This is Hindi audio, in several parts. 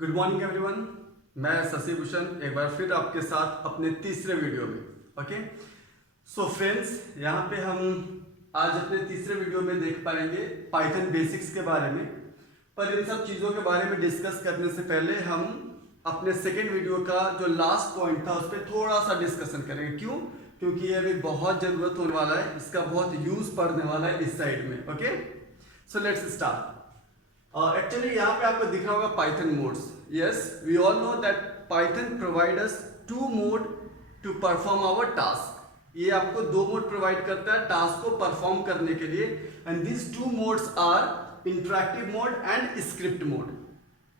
Good morning everyone. मैं शशि भूषण एक बार फिर आपके साथ अपने तीसरे वीडियो में। ओके सो फ्रेंड्स, यहाँ पे हम आज अपने तीसरे वीडियो में देख पाएंगे पाइथन बेसिक्स के बारे में। पर इन सब चीज़ों के बारे में डिस्कस करने से पहले हम अपने सेकेंड वीडियो का जो लास्ट पॉइंट था उस पर थोड़ा सा डिस्कशन करेंगे। क्यों? क्योंकि ये अभी बहुत ज़रूरत होने वाला है, इसका बहुत यूज़ पड़ने वाला है इस साइड में। Okay so let's start. Actually यहाँ पे आपको दिख रहा होगा Python modes. Yes, we all know that Python provide us two mode to perform our task. ये आपको दो मोड प्रोवाइड करता है टास्क को परफॉर्म करने के लिए, and this two modes are interactive mode and script mode.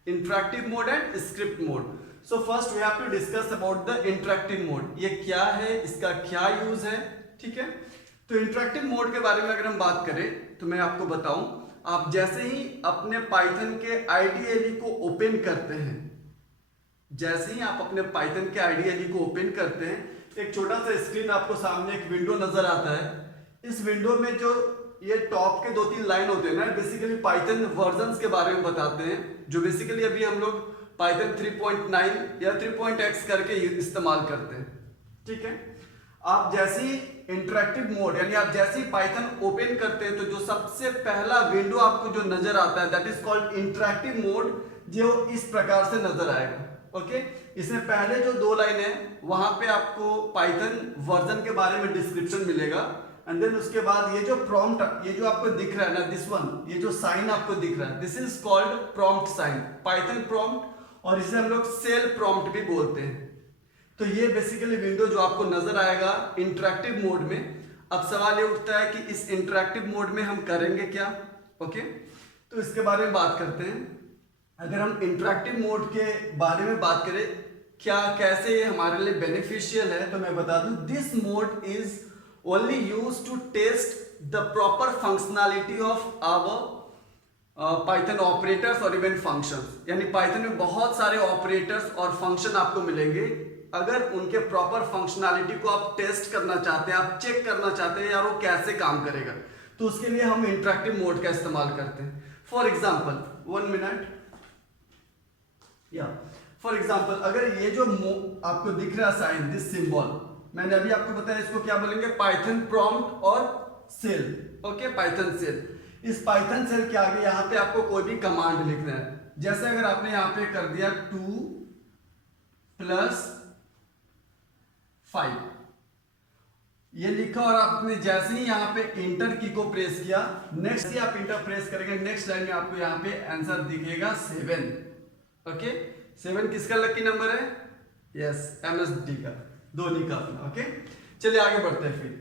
Interactive mode and script mode. So first we have to discuss about the interactive mode. ये क्या है, इसका क्या यूज है, ठीक है। तो इंटरैक्टिव मोड के बारे में अगर हम बात करें तो मैं आपको बताऊं, आप जैसे ही अपने पाइथन के आईडीएलई को ओपन करते हैं, जैसे ही आप अपने पाइथन के आईडीएलई को ओपन करते हैं, एक छोटा सा स्क्रीन आपको सामने एक विंडो नजर आता है। इस विंडो में जो ये टॉप के 2-3 लाइन होते हैं ना, बेसिकली पाइथन वर्जन्स के बारे में बताते हैं, जो बेसिकली अभी हम लोग पाइथन 3.9 या 3.x करके इस्तेमाल करते हैं, ठीक है। आप जैसे ही इंटरैक्टिव मोड यानी आप जैसे ही पाइथन ओपन करते हैं तो जो सबसे पहला विंडो आपको जो नजर आता है that is called interactive mode, जो इस प्रकार से नजर आएगा। ओके, इसमें पहले जो 2 लाइन है वहां पे आपको पाइथन वर्जन के बारे में डिस्क्रिप्शन मिलेगा, एंड देन उसके बाद ये जो प्रॉम्प्ट, ये जो आपको दिख रहा है ना, दिस वन, ये जो साइन आपको दिख रहा है, this is called prompt sign, Python prompt, और इसे हम लोग सेल प्रॉम्प्ट भी बोलते हैं। तो ये बेसिकली विंडो जो आपको नजर आएगा इंटरैक्टिव मोड में। अब सवाल ये उठता है कि इस इंटरैक्टिव मोड में हम करेंगे क्या। ओके, तो इसके बारे में बात करते हैं। अगर हम इंटरैक्टिव मोड के बारे में बात करें, क्या कैसे ये हमारे लिए बेनिफिशियल है, तो मैं बता दूं, this mode is only use to test the proper functionality of our Python operators और इवन फंक्शंस। यानी पाइथन में बहुत सारे ऑपरेटर्स और फंक्शन आपको मिलेंगे। अगर उनके प्रॉपर फंक्शनैलिटी को आप टेस्ट करना चाहते हैं, आप चेक करना चाहते हैं यार वो कैसे काम करेगा, तो उसके लिए हम इंटरैक्टिव मोड का इस्तेमाल करते हैं। फॉर एग्जाम्पल, 1 मिनट, या फॉर एग्जाम्पल, अगर ये जो आपको दिख रहा है साइन, दिस सिंबल, मैंने अभी आपको बताया इसको क्या बोलेंगे, पाइथन प्रॉम्प्ट और सेल। Okay, Python shell. इस पाइथन सेल के आगे यहाँ पे आपको कोई भी कमांड लिखना है। जैसे अगर आपने यहाँ पे कर दिया 2 + 5 ये लिखा, और आपने जैसे ही यहाँ पे इंटर की को प्रेस किया, नेक्स्ट ही आप इंटर प्रेस करेंगे, नेक्स्ट लाइन में आपको यहाँ पे आंसर दिखेगा 7। ओके, 7 किसका लकी नंबर है? यस, MSD का, धोनी का अपना। ओके, चलिए आगे बढ़ते हैं फिर।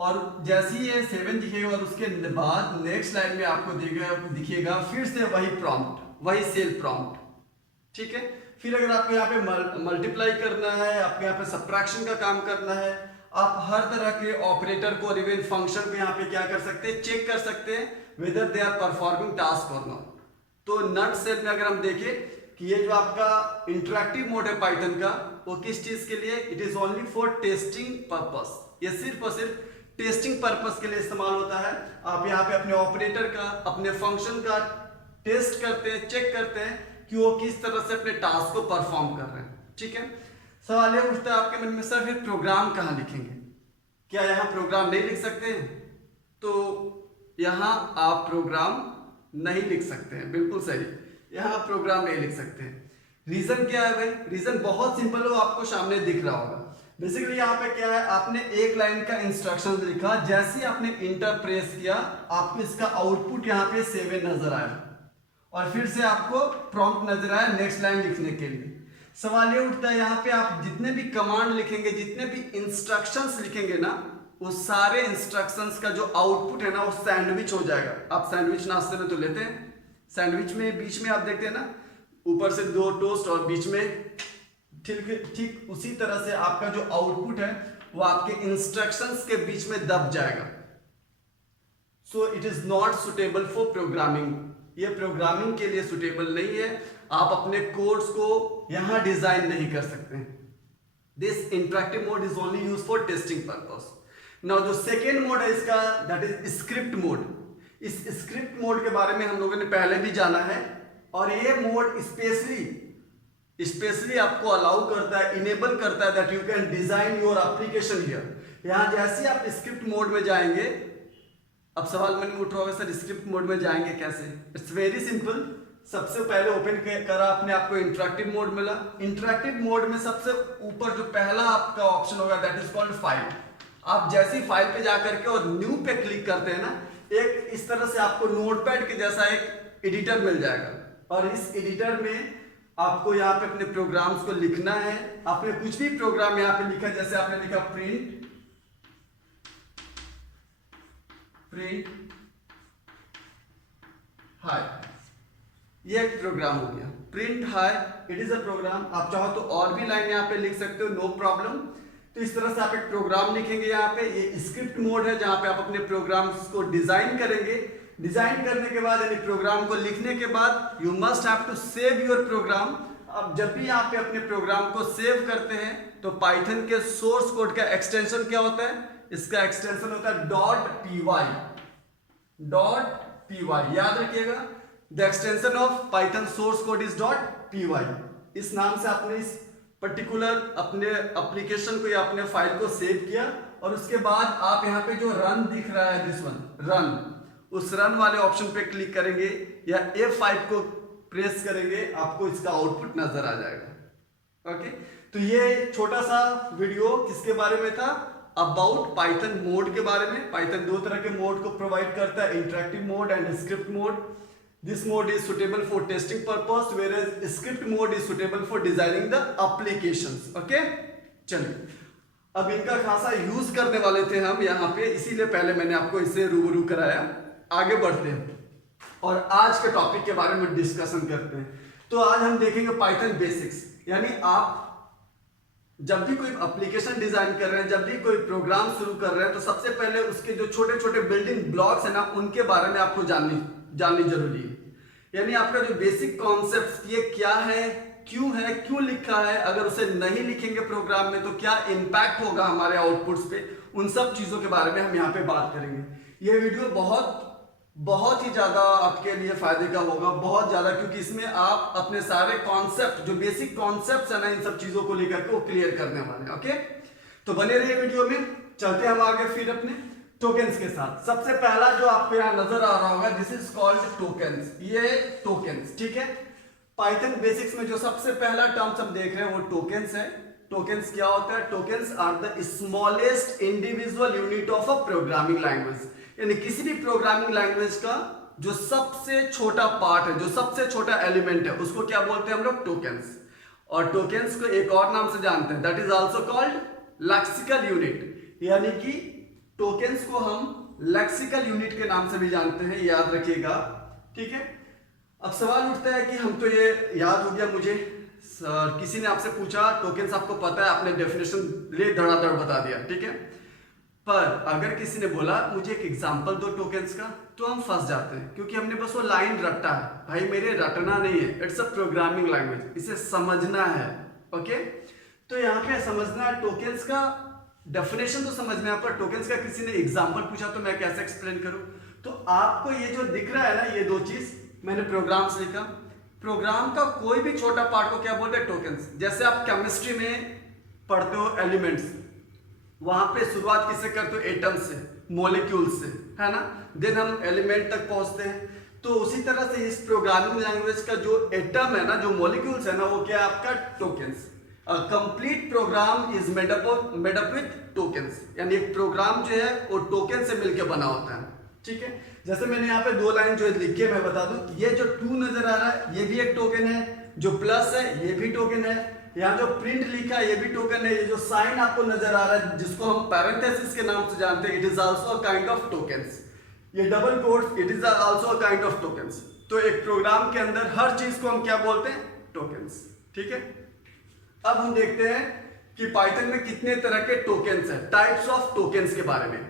और जैसे ही ये 7 दिखेगा और उसके बाद नेक्स्ट लाइन में आपको दिखेगा फिर से वही प्रॉम्प्ट, वही सेल प्रॉम्प्ट, ठीक है। फिर अगर आपको यहाँ पे मल्टीप्लाई करना है, आपको यहाँ पे सब्ट्रैक्शन का काम करना है, आप हर तरह के ऑपरेटर को और इवन फंक्शन को यहाँ पे क्या कर सकते हैं, चेक कर सकते हैं whether they are performing task और नॉट। तो नट सेल में अगर हम देखें कि ये जो आपका इंटरैक्टिव मोड है पाइथन का, वो किस चीज के लिए, it is only for testing purpose. ये सिर्फ और सिर्फ टेस्टिंग पर्पस के लिए इस्तेमाल होता है। आप यहाँ पे अपने ऑपरेटर का, अपने फंक्शन का टेस्ट करते हैं, चेक करते हैं कि वो किस तरह से अपने टास्क को परफॉर्म कर रहे हैं, ठीक है। सवाल ये उठता है आपके मन में, सर फिर प्रोग्राम कहाँ लिखेंगे, क्या यहाँ प्रोग्राम नहीं लिख सकते हैं? तो यहाँ आप प्रोग्राम नहीं लिख सकते हैं, बिल्कुल सही, यहाँ आप प्रोग्राम नहीं लिख सकते हैं। रीजन क्या है भाई? रीजन बहुत सिंपल है, वो आपको सामने दिख रहा होगा। बेसिकली यहाँ पे क्या है, आपने एक लाइन का इंस्ट्रक्शन लिखा, जैसे ही आपने इंटर प्रेस किया आपको इसका आउटपुट यहाँ पे 7 नजर आया, और फिर से आपको प्रॉम्प्ट नजर आया नेक्स्ट लाइन लिखने के लिए। सवाल ये उठता है यहाँ पे आप जितने भी कमांड लिखेंगे, जितने भी इंस्ट्रक्शंस लिखेंगे ना, वो सारे इंस्ट्रक्शंस का जो आउटपुट है ना वो सैंडविच हो जाएगा। आप सैंडविच नाश्ते में तो लेते हैं, सैंडविच में बीच में आप देखते हैं ना, ऊपर से 2 टोस्ट और बीच में, ठीक उसी तरह से आपका जो आउटपुट है वो आपके इंस्ट्रक्शंस के बीच में दब जाएगा। So it is not suitable for programming, ये प्रोग्रामिंग के लिए सुटेबल नहीं है। आप अपने कोड्स को यहां डिजाइन नहीं कर सकते। This interactive mode is only use for testing purpose. Now जो सेकेंड मोड है इसका, दैट इज स्क्रिप्ट मोड। इस स्क्रिप्ट मोड के बारे में हम लोगों ने पहले भी जाना है, और ये मोड स्पेशली स्पेशली आपको अलाउ करता है, इनेबल करता है that you can design your application here. यहाँ जैसे आप स्क्रिप्ट मोड में जाएंगे, अब सवाल मन में उठ रहा होगा सर स्क्रिप्ट मोड में जाएंगे कैसे? It's very simple. सबसे पहले ओपन करा आपने, आपको इंटरेक्टिव मोड मिला। इंटरेक्टिव मोड में सबसे ऊपर जो पहला आपका ऑप्शन होगा दैट इज कॉल्ड फाइल। आप जैसी फाइल पे जाकर के और न्यू पे क्लिक करते हैं ना, एक इस तरह से आपको नोटपैड के जैसा एक एडिटर मिल जाएगा, और इस एडिटर में आपको यहाँ पे अपने प्रोग्राम्स को लिखना है। आपने कुछ भी प्रोग्राम यहाँ पे लिखा, जैसे आपने लिखा प्रिंट हाय, ये एक प्रोग्राम हो गया print hi, it is a program. आप चाहो तो और भी लाइन यहाँ पे लिख सकते हो, नो प्रॉब्लम। तो इस तरह से आप एक प्रोग्राम लिखेंगे यहाँ पे। ये स्क्रिप्ट मोड है जहाँ पे आप अपने प्रोग्राम्स को डिजाइन करेंगे। डिजाइन करने के बाद यानी प्रोग्राम को लिखने के बाद you must have to save your program. अब जब भी यहाँ पे अपने प्रोग्राम को सेव करते हैं तो पाइथन के सोर्स कोड का एक्सटेंशन क्या होता है? इसका एक्सटेंशन होता है .py। याद रखिएगा, the extension of Python source code is .py। इस नाम से आपने इस पर्टिकुलर अपने एप्लीकेशन को या अपने फाइल को सेव किया, और उसके बाद आप यहाँ पे जो रन दिख रहा है, दिस वन रन, उस रन वाले ऑप्शन पे क्लिक करेंगे या F5 को प्रेस करेंगे, आपको इसका आउटपुट नजर आ जाएगा। ओके, तो ये छोटा सा वीडियो किसके बारे में था? अबाउट पाइथन मोड के बारे में। पाइथन दो तरह के मोड को प्रोवाइड करता है, interactive mode and script mode. This mode is suitable for testing purpose, where script mode is suitable for designing the applications. Okay, चलिए अब इनका खासा यूज करने वाले थे हम यहाँ पे, इसीलिए पहले मैंने आपको इससे रूबरू कराया। आगे बढ़ते हैं और आज के टॉपिक के बारे में डिस्कशन करते हैं। तो आज हम देखेंगे पाइथन बेसिक्स, यानी आप जब भी कोई एप्लीकेशन डिजाइन कर रहे हैं, जब भी कोई प्रोग्राम शुरू कर रहे हैं, तो सबसे पहले उसके जो छोटे छोटे बिल्डिंग ब्लॉक्स है ना, उनके बारे में आपको जाननी जरूरी है। यानी आपका जो बेसिक कॉन्सेप्ट ये क्या है, क्यों लिखा है, अगर उसे नहीं लिखेंगे प्रोग्राम में तो क्या इंपैक्ट होगा हमारे आउटपुट्स पे, उन सब चीजों के बारे में हम यहाँ पे बात करेंगे। ये वीडियो बहुत ही ज्यादा आपके लिए फायदे का होगा, बहुत ज्यादा, क्योंकि इसमें आप अपने सारे कॉन्सेप्ट, जो बेसिक कॉन्सेप्ट्स है ना, इन सब चीजों को लेकर के वो क्लियर करने वाले हैं। ओके, तो बने रहिए वीडियो में। चलते हम आगे फिर अपने टोकन्स के साथ। सबसे पहला जो आपको यहाँ नजर आ रहा होगा, दिस इज कॉल्ड टोकन्स। ये टोकन्स, ठीक है। पाइथन बेसिक्स में जो सबसे पहला टर्म्स हम देख रहे हैं वो टोकन्स है। टोकन्स क्या होता है? Tokens are the smallest individual unit of a programming language, यानी किसी भी प्रोग्रामिंग लैंग्वेज का जो सबसे छोटा पार्ट है, जो सबसे छोटा एलिमेंट है, उसको क्या बोलते हैं हम लोग? टोकन्स। और टोकन्स को एक और नाम से जानते हैं, that is also called lexical unit, यानी कि टोकन्स को हम लेक्सिकल यूनिट के नाम से भी जानते हैं, याद रखिएगा, ठीक है। अब सवाल उठता है कि हम तो ये याद हो गया मुझे, किसी ने आपसे पूछा टोकन्स आपको पता है, आपने डेफिनेशन ले धड़ाधड़ बता दिया, ठीक है। पर अगर किसी ने बोला मुझे एक एग्जांपल दो टोकन्स का, तो हम फंस जाते हैं, क्योंकि हमने बस वो लाइन रटा है। भाई मेरे रटना नहीं है, इट्स अ प्रोग्रामिंग लैंग्वेज, इसे समझना है। ओके, तो यहाँ पे समझना है टोकन्स का डेफिनेशन तो समझना है, पर टोकन्स का किसी ने एग्जांपल पूछा तो मैं कैसे एक्सप्लेन करूं? तो आपको ये जो दिख रहा है ना, ये दो चीज मैंने प्रोग्राम्स लिखा, प्रोग्राम का कोई भी छोटा पार्ट को क्या बोलते हैं? टोकन्स। जैसे आप केमिस्ट्री में पढ़ते हो एलिमेंट्स, वहां पे शुरुआत किससे करते हो? एटम से, मॉलिक्यूल से, है ना, देन हम एलिमेंट तक पहुंचते हैं। तो उसी तरह से इस प्रोग्रामिंग लैंग्वेज का जो एटम है ना, जो मॉलिक्यूल्स है ना, वो क्या है? आपका tokens. A complete program is made up with tokens, यानी एक प्रोग्राम जो है वो टोकन से मिलकर बना होता है, ठीक है। जैसे मैंने यहाँ पे दो लाइन जो लिखे मैं बता दूं, ये जो 2 नजर आ रहा है ये भी एक टोकन है, जो प्लस है ये भी टोकन है, यहाँ जो प्रिंट लिखा है ये भी टोकन है, ये जो साइन आपको नजर आ रहा है जिसको हम पैरेंथेसिस के नाम से जानते हैं, it is also a kind of tokens. ये double quotes, it is also a kind of tokens. तो एक प्रोग्राम के अंदर हर चीज को हम क्या बोलते हैं? टोकन्स, ठीक है। अब हम देखते हैं कि पाइथन में कितने तरह के टोकन्स हैं, टाइप्स ऑफ टोकन्स के बारे में।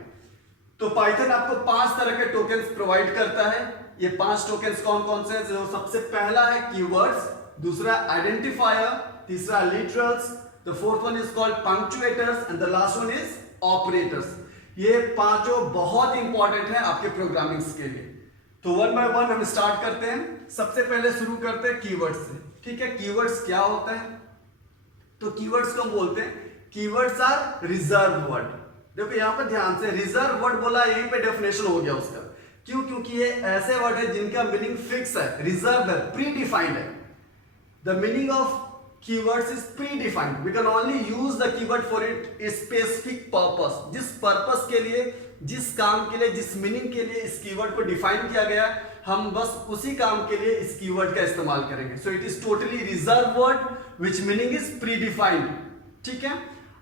तो पाइथन आपको 5 तरह के टोकन्स प्रोवाइड करता है। ये 5 टोकन्स कौन कौन से हैं? जो सबसे पहला है कीवर्ड्स, दूसरा आइडेंटिफायर, तीसरा literals, the fourth one is called punctuators and the last one is operators. ये पांचों बहुत इंपॉर्टेंट है आपके प्रोग्रामिंग के लिए। तो वन बाय वन हम स्टार्ट करते हैं। सबसे पहले शुरू करते हैं कीवर्ड से। ठीक है, कीवर्ड्स क्या होता है? तो कीवर्ड्स को हम बोलते हैं कीवर्ड्स आर रिजर्व वर्ड। देखो यहां पर ध्यान से, रिजर्व वर्ड बोला, यहीं पे डेफिनेशन हो गया उसका। क्यों? क्योंकि ये ऐसे वर्ड है जिनका मीनिंग फिक्स है, रिजर्व है, प्री डिफाइंड है। The meaning of keywords is predefined. We can only use the keyword for it specific purpose. जिस पर्पस के लिए, जिस काम के लिए, जिस मीनिंग के लिए इस कीवर्ड को डिफाइन किया गया, हम बस उसी काम के लिए इस कीवर्ड का इस्तेमाल करेंगे। So it is totally reserve word which meaning is predefined. ठीक है,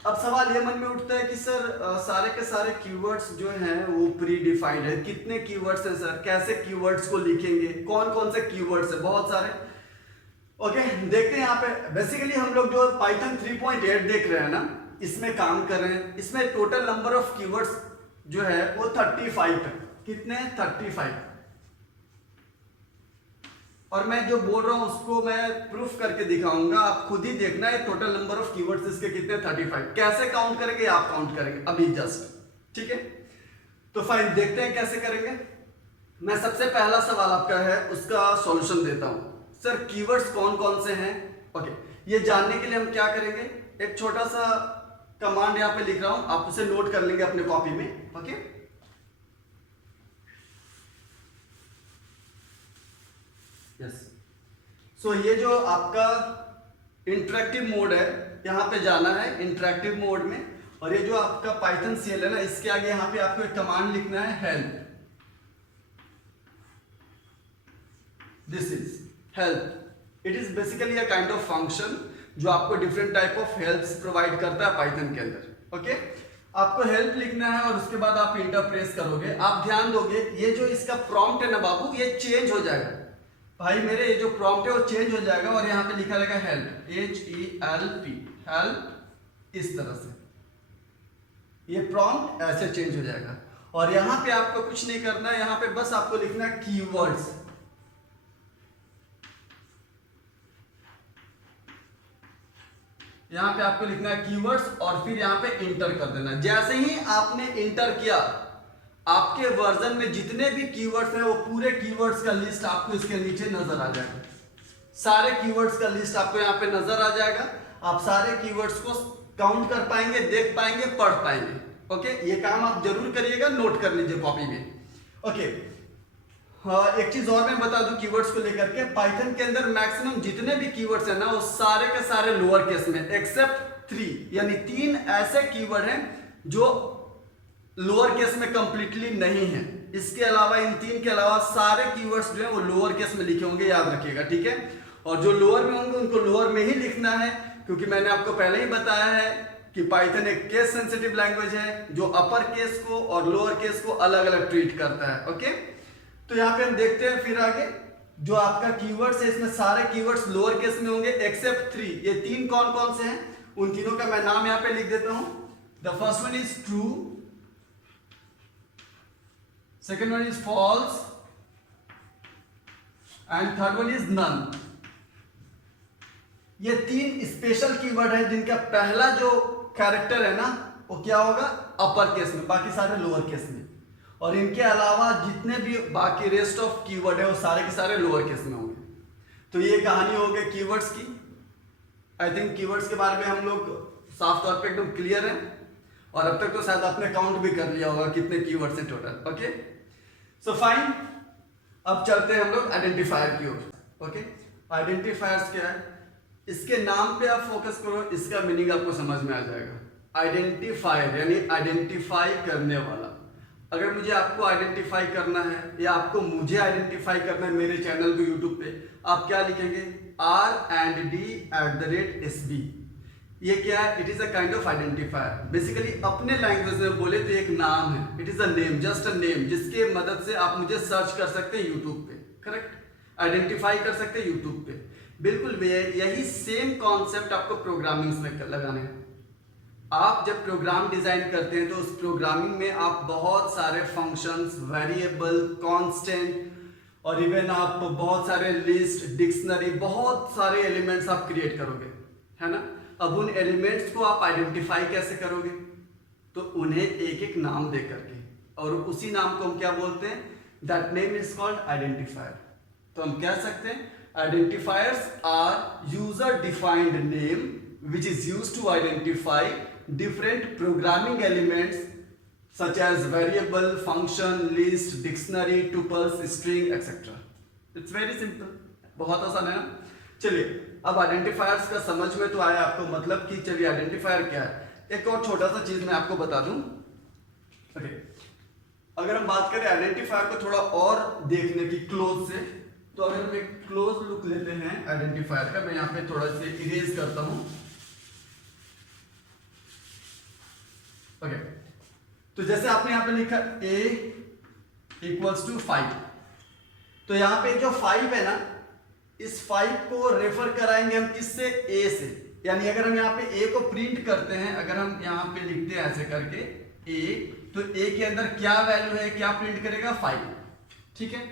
अब सवाल ये मन में उठता है कि सर सारे के सारे कीवर्ड्स जो हैं वो प्रीडिफाइंड है, कितने कीवर्ड्स हैं सर, कैसे कीवर्ड्स को लिखेंगे, कौन कौन से कीवर्ड्स है? बहुत सारे। ओके, देखते हैं यहाँ पे। बेसिकली हम लोग जो पाइथन 3.8 देख रहे हैं ना, इसमें काम कर रहे हैं। इसमें टोटल नंबर ऑफ कीवर्ड्स जो है वो 35 है। कितने? 35। और मैं जो बोल रहा हूं उसको मैं प्रूफ करके दिखाऊंगा, आप खुद ही देखना है टोटल नंबर ऑफ कीवर्ड्स इसके कितने 35। कैसे काउंट करेंगे आप काउंट करेंगे अभी जस्ट। ठीक है, तो फाइन, देखते हैं कैसे करेंगे। मैं सबसे पहला सवाल आपका है उसका सॉल्यूशन देता हूं। सर कीवर्ड्स कौन कौन से हैं? ओके, ये जानने के लिए हम क्या करेंगे, एक छोटा सा कमांड यहां पे लिख रहा हूं, आप उसे नोट कर लेंगे अपने कॉपी में। Okay, yes. सो ये जो आपका इंटरेक्टिव मोड है, यहां पे जाना है इंटरेक्टिव मोड में, और ये जो आपका पाइथन सीएल है ना, इसके आगे यहां पे आपको एक कमांड लिखना है, help. This is help. It is basically a kind of function जो आपको different type of helps provide करता है पाइथन के अंदर। ओके, आपको हेल्प लिखना है और उसके बाद आप इंटर प्रेस करोगे। आप ध्यान दोगे, ये जो इसका प्रॉम्प्ट है ना बाबू, ये चेंज हो जाएगा भाई मेरे, ये जो प्रॉम्प्ट है वो चेंज हो जाएगा और यहाँ पे लिखा रहेगा हेल्प, HELP, हेल्प। इस तरह से ये प्रॉम्प्ट ऐसे चेंज हो जाएगा। और यहाँ पे आपको कुछ नहीं करना है, यहाँ पे बस आपको लिखना है कीवर्ड्स। यहाँ पे आपको लिखना है कीवर्ड्स और फिर यहाँ पे इंटर कर देना। जैसे ही आपने इंटर किया, आपके वर्जन में जितने भी कीवर्ड्स हैं वो पूरे कीवर्ड्स का लिस्ट आपको इसके नीचे नजर आ जाएगा। सारे कीवर्ड्स का लिस्ट आपको यहाँ पे नजर आ जाएगा। आप सारे कीवर्ड्स को काउंट कर पाएंगे, देख पाएंगे, पढ़ पाएंगे। ओके, ये काम आप जरूर करिएगा, नोट कर लीजिए कॉपी में। ओके, हाँ, एक चीज और मैं बता दूं कीवर्ड्स को लेकर के, पाइथन के अंदर मैक्सिमम जितने भी कीवर्ड्स हैं ना, वो सारे के सारे लोअर केस में, एक्सेप्ट 3, यानी 3 ऐसे कीवर्ड हैं जो लोअर केस में कंप्लीटली नहीं है। इसके अलावा, इन 3 के अलावा सारे कीवर्ड्स जो है वो लोअर केस में लिखे होंगे, याद रखिएगा। ठीक है, और जो लोअर में होंगे उनको लोअर में ही लिखना है, क्योंकि मैंने आपको पहले ही बताया है कि पाइथन एक केस सेंसिटिव लैंग्वेज है जो अपर केस को और लोअर केस को अलग अलग ट्रीट करता है। ओके, तो यहाँ पे हम देखते हैं फिर आगे, जो आपका कीवर्ड्स है इसमें सारे कीवर्ड्स लोअर केस में होंगे एक्सेप्ट 3। ये 3 कौन कौन से हैं, उन तीनों का मैं नाम यहाँ पे लिख देता हूं। The first one is true, second one is false and third one is none. ये 3 स्पेशल कीवर्ड है जिनका पहला जो कैरेक्टर है ना वो क्या होगा, अपर केस में, बाकी सारे लोअर केस में। और इनके अलावा जितने भी बाकी रेस्ट ऑफ कीवर्ड है वो सारे के सारे लोअर केस में होंगे। तो ये कहानी हो गई कीवर्ड्स की। आई थिंक कीवर्ड्स के बारे में हम लोग साफ तौर पे एकदम क्लियर हैं, और अब तक तो शायद आपने काउंट भी कर लिया होगा कितने कीवर्ड्स हैं टोटल। ओके, सो फाइन, अब चलते हैं हम लोग आइडेंटिफायर की ओर। ओके, आइडेंटिफायर्स क्या है, इसके नाम पे आप फोकस करो, इसका मीनिंग आपको समझ में आ जाएगा। आइडेंटिफायर यानी आइडेंटिफाई करने वाला। अगर मुझे आपको आइडेंटिफाई करना है या आपको मुझे आइडेंटिफाई करना है मेरे चैनल को यूट्यूब पे, आप क्या लिखेंगे, R&D@SB। ये क्या है, it is a kind of identifier. Basically अपने लैंग्वेज में बोले तो एक नाम है, it is a name, just a name, जिसके मदद से आप मुझे सर्च कर सकते हैं यूट्यूब पे। करेक्ट, आइडेंटिफाई कर सकते हैं यूट्यूब पे। बिल्कुल यही सेम कॉन्सेप्ट आपको प्रोग्रामिंग में लगाना है। आप जब प्रोग्राम डिजाइन करते हैं तो उस प्रोग्रामिंग में आप बहुत सारे फंक्शंस, वेरिएबल, कांस्टेंट और इवन आप बहुत सारे लिस्ट, डिक्शनरी, बहुत सारे एलिमेंट्स आप क्रिएट करोगे, है ना। अब उन एलिमेंट्स को आप आइडेंटिफाई कैसे करोगे, तो उन्हें एक एक नाम दे करके, और उसी नाम को हम क्या बोलते हैं, that name is called identifier. तो हम कह सकते हैं Identifiers are user-defined name which is used to identify different programming elements such as variable, function, list, dictionary, tuples, string, etc. It's very simple. बहुत आसान है ना। चलिए अब आइडेंटिफायर्स का समझ में तो आया आपको, मतलब कि चलिए आइडेंटिफायर क्या है। एक और छोटा सा चीज मैं आपको बता दूं। ओके, अगर हम बात करें आइडेंटिफायर को थोड़ा और देखने की क्लोज से, तो अगर हम एक क्लोज लुक लेते हैं आइडेंटिफायर का, मैं यहाँ पे थोड़ा सा इरेज करता हूं। ओके, तो जैसे आपने यहाँ पे लिखा a इक्वल्स टू 5, तो यहाँ पे जो 5 है ना, इस 5 को रेफर कराएंगे हम किससे? a से। यानी अगर हम यहाँ पे a को प्रिंट करते हैं, अगर हम यहाँ पे लिखते हैं ऐसे करके a, तो a के अंदर क्या वैल्यू है, क्या प्रिंट करेगा? 5। ठीक है,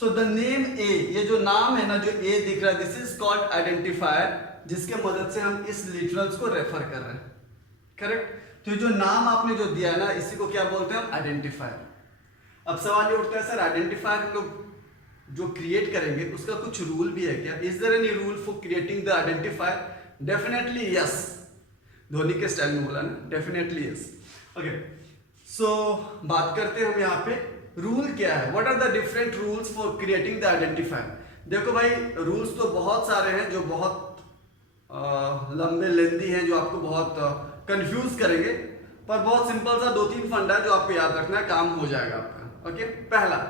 सो द नेम a, ये जो नाम है ना, जो a दिख रहा है, दिस इज कॉल्ड आइडेंटिफायर, जिसके मदद से हम इस लिटरल्स को रेफर कर रहे हैं। करेक्ट, तो जो नाम आपने जो दिया है ना, इसी को क्या बोलते हैं? आइडेंटिफायर। अब सवाल ये उठता है, सर आइडेंटिफायर हम लोग जो क्रिएट करेंगे उसका कुछ रूल भी है क्या? Is there any rule for creating the identifier? Definitely yes. Dhoni के स्टाइल में बोला ना, डेफिनेटली यस। ओके, सो बात करते हैं हम यहाँ पे रूल क्या है। What are the different rules for creating the identifier? देखो भाई, रूल्स तो बहुत सारे हैं जो बहुत लंबे लेंदी हैं, जो आपको बहुत कंफ्यूज करेंगे, पर बहुत सिंपल सा 2-3 फंडा है जो आपको याद रखना है, काम हो जाएगा आपका। ओके, पहला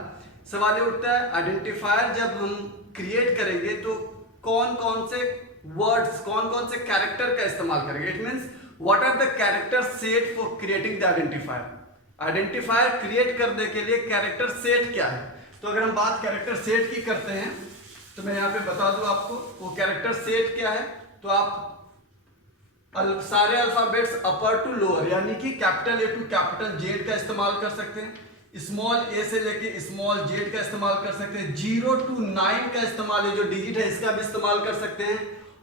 सवाल ये उठता है, आइडेंटिफायर जब हम क्रिएट करेंगे तो कौन कौन से वर्ड्स, कौन कौन से कैरेक्टर का इस्तेमाल करेंगे? It means what are the character set for creating the identifier? Identifier create करने के लिए कैरेक्टर सेट क्या है? तो अगर हम बात कैरेक्टर सेट की करते हैं, तो मैं यहाँ पे बता दूं आपको वो कैरेक्टर सेट क्या है। तो आप सारे अल्फाबेट्स अपर टू लोअर, यानी कि capital A to capital Z का इस्तेमाल कर सकते हैं, स्मॉल ए से लेके स्मॉल जेड का इस्तेमाल कर सकते हैं, 0 to 9 का इस्तेमाल, ये जो डिजिट है इसका भी इस्तेमाल कर सकते हैं,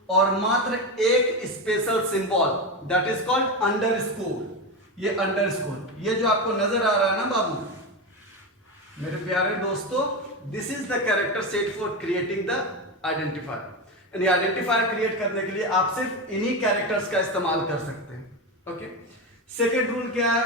और मात्र एक special symbol that is called underscore. ये अंडरस्कोर, ये जो आपको नजर आ रहा है ना बाबू, मेरे प्यारे दोस्तों, this is the character set for creating the identifier. यानी आइडेंटिफायर क्रिएट करने के लिए आप सिर्फ इन्हीं कैरेक्टर्स का इस्तेमाल कर सकते हैं। ओके, सेकेंड रूल क्या है?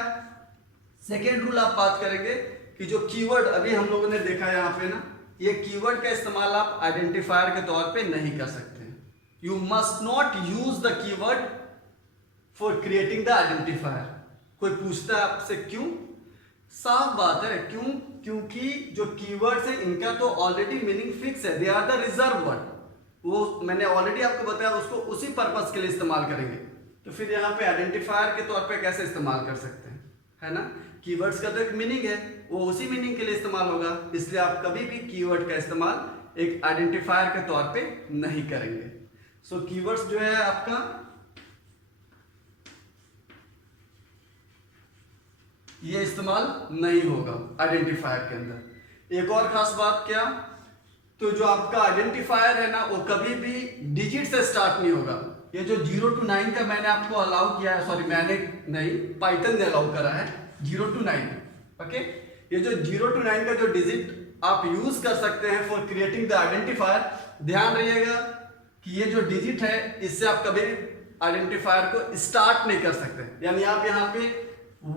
सेकेंड रूल आप बात करेंगे कि जो कीवर्ड अभी हम लोगों ने देखा है यहाँ पे ना, ये कीवर्ड का इस्तेमाल आप आइडेंटिफायर के तौर पे नहीं कर सकते हैं। You must not use the keyword for creating the identifier. कोई पूछता है आपसे क्यों? साफ बात है, क्यों? क्योंकि जो कीवर्ड्स है इनका तो ऑलरेडी मीनिंग फिक्स है, they are the reserve word. वो मैंने ऑलरेडी आपको बताया, उसको उसी पर्पस के लिए इस्तेमाल करेंगे। तो फिर यहाँ पे आइडेंटिफायर के तौर पे कैसे इस्तेमाल कर सकते हैं, है ना? कीवर्ड्स का तो एक मीनिंग है, वो उसी मीनिंग के लिए इस्तेमाल होगा, इसलिए आप कभी भी कीवर्ड का इस्तेमाल एक आइडेंटिफायर के तौर पे नहीं करेंगे। सो कीवर्ड्स जो है आपका, ये इस्तेमाल नहीं होगा आइडेंटिफायर के अंदर। एक और खास बात क्या, तो जो आपका आइडेंटिफायर है ना, वो कभी भी डिजिट से स्टार्ट नहीं होगा। ये जो 0 to 9 का मैंने आपको अलाउ किया है, सॉरी मैंने नहीं, पाइथन ने अलाउ करा है 0 to 9। ओके, ये जो 0 to 9 का जो डिजिट आप यूज कर सकते हैं फॉर क्रिएटिंग द आइडेंटिफायर, ध्यान रहिएगा कि ये जो डिजिट है इससे आप कभी आइडेंटिफायर को स्टार्ट नहीं कर सकते। यानी आप यहाँ पे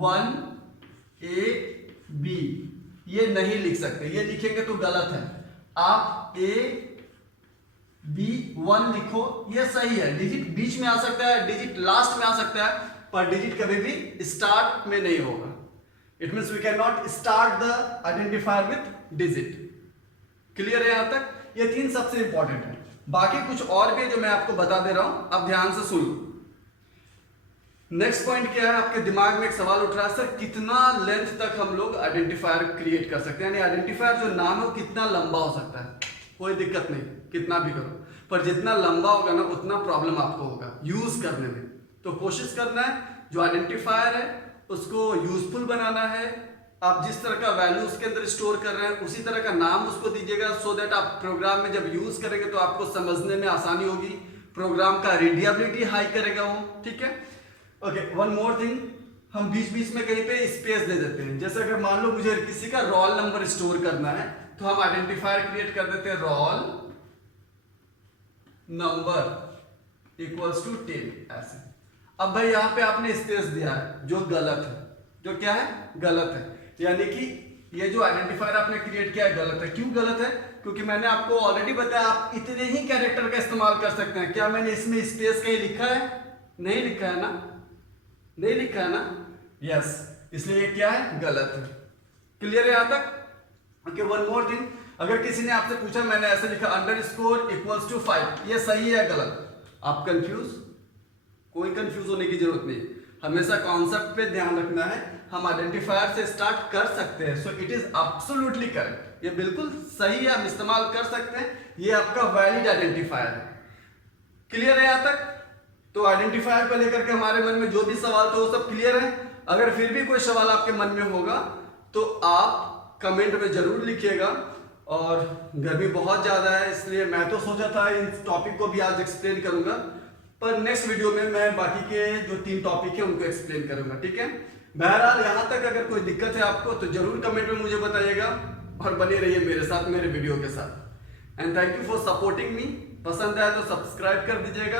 1 A B ये नहीं लिख सकते, ये लिखेंगे तो गलत है। आप A B 1 लिखो, ये सही है। डिजिट बीच में आ सकता है, डिजिट लास्ट में आ सकता है, पर डिजिट कभी भी स्टार्ट में नहीं होगा। It means we can not start the identifier with digit. Clear है यहां तक? ये 3 सबसे इंपॉर्टेंट है। बाकी कुछ और भी जो मैं आपको बता दे रहा हूं, आप ध्यान से सुनो। नेक्स्ट पॉइंट क्या है, आपके दिमाग में एक सवाल उठ रहा है, सर कितना लेंथ तक हम लोग आइडेंटिफायर क्रिएट कर सकते हैं? यानी आइडेंटिफायर जो नाम है वो कितना लंबा हो सकता है? कोई दिक्कत नहीं, कितना भी करो, पर जितना लंबा होगा ना उतना प्रॉब्लम आपको होगा यूज करने में। तो कोशिश करना है जो आइडेंटिफायर है उसको यूजफुल बनाना है। आप जिस तरह का वैल्यू उसके अंदर स्टोर कर रहे हैं उसी तरह का नाम उसको दीजिएगा, सो दैट आप प्रोग्राम में जब यूज करेंगे तो आपको समझने में आसानी होगी, प्रोग्राम का रीडेबिलिटी हाई करेगा वो। ठीक है, ओके, वन मोर थिंग, हम बीच बीच में कहीं पे स्पेस दे देते हैं। जैसे अगर मान लो मुझे किसी का रोल नंबर स्टोर करना है तो हम आइडेंटिफायर क्रिएट कर देते हैं रोल नंबर इक्वल्स टू 10 ऐसे। अब भाई यहाँ पे आपने स्पेस दिया है जो गलत है, जो क्या है गलत है, यानी कि ये जो आइडेंटिफायर आपने क्रिएट किया है गलत है। क्यों गलत है? क्योंकि मैंने आपको ऑलरेडी बताया आप इतने ही कैरेक्टर का इस्तेमाल कर सकते हैं। क्या मैंने इसमें स्पेस कहीं लिखा है? नहीं लिखा है ना, नहीं लिखा है ना, यस, इसलिए ये क्या है गलत है। क्लियर है यहां तक? ओके, वन मोर थिंग, अगर किसी ने आपसे पूछा मैंने ऐसे लिखा अंडरस्कोर इक्वल्स टू 5, ये सही है गलत? आप कंफ्यूज? कोई कंफ्यूज होने की जरूरत नहीं, हमेशा कॉन्सेप्ट पे ध्यान रखना है। हम आइडेंटिफायर से स्टार्ट कर सकते हैं, so it is absolutely correct, ये बिल्कुल सही है, हम इस्तेमाल कर सकते हैं, ये आपका वैलिड आइडेंटिफायर है। क्लियर है यहां तक? तो आइडेंटिफायर को लेकर के हमारे मन में जो भी सवाल थे वो सब क्लियर है। अगर फिर भी कोई सवाल आपके मन में होगा तो आप कमेंट में जरूर लिखिएगा। और गर्मी बहुत ज्यादा है, इसलिए मैं तो सोचा था इन टॉपिक को भी आज एक्सप्लेन करूंगा, पर नेक्स्ट वीडियो में मैं बाकी के जो 3 टॉपिक है उनको एक्सप्लेन करूंगा, ठीक है। बहरहाल यहाँ तक अगर कोई दिक्कत है आपको तो जरूर कमेंट में मुझे बताइएगा, और बने रहिए मेरे साथ, मेरे वीडियो के साथ। And thank you for supporting me. पसंद आया तो सब्सक्राइब कर दीजिएगा।